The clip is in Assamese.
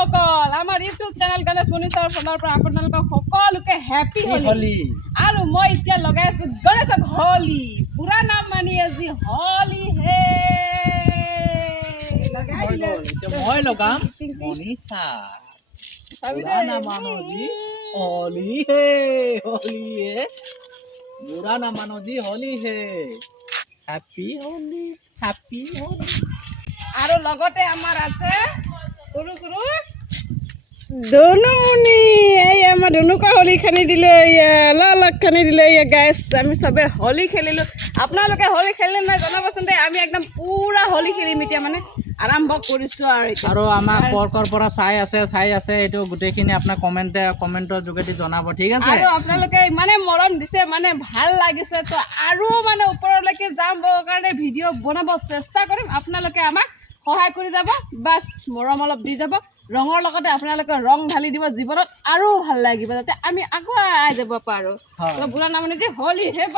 বন্ধুসকল আমাৰ ইউটিউব চেনেল গণেশ মনিছৰ ফালৰ পৰা আপোনালোকক সকলোকে হেপী হোলি আৰু মই এতিয়া লগাই আছো গণেশক হোলি পুৰা নাম মানি আজি হোলি হে লগাই দিলে মই লগাম মনিষা পুৰা নাম মানো জি হোলি হে বুৰা নাম মানো জি হোলি হে হ্যাপি হোলি আৰু লগতে আমাৰ আছে গুৰু গুৰু ধনুমুনি এই আমাৰ ধনুকা হোলি খানি দিলে লাল খানি দিলে গাইছ আমি সবে হোলি খেলিলোঁ আপোনালোকে হোলি খেলিলে নাই জনাবচোন দেই আমি একদম পুৰা হোলি খেলিম এতিয়া মানে আৰম্ভ কৰিছোঁ আৰু আমাক কৰ পৰা চাই আছে এইটো গোটেইখিনি আপোনাক কমেণ্টৰ যোগেদি জনাব ঠিক আছে আৰু আপোনালোকে ইমানে মৰম দিছে মানে ভাল লাগিছে তো আৰু মানে ওপৰলৈকে যাম কাৰণে ভিডিঅ' বনাব চেষ্টা কৰিম আপোনালোকে আমাক সহায় কৰি যাব বাছ মৰম অলপ দি যাব ৰঙৰ লগতে আপোনালোকে ৰং ঢালি দিব জীৱনত আৰু ভাল লাগিব যাতে আমি আগুৱাই যাব পাৰোঁ বুঢ়া নামনি যে হোলি হে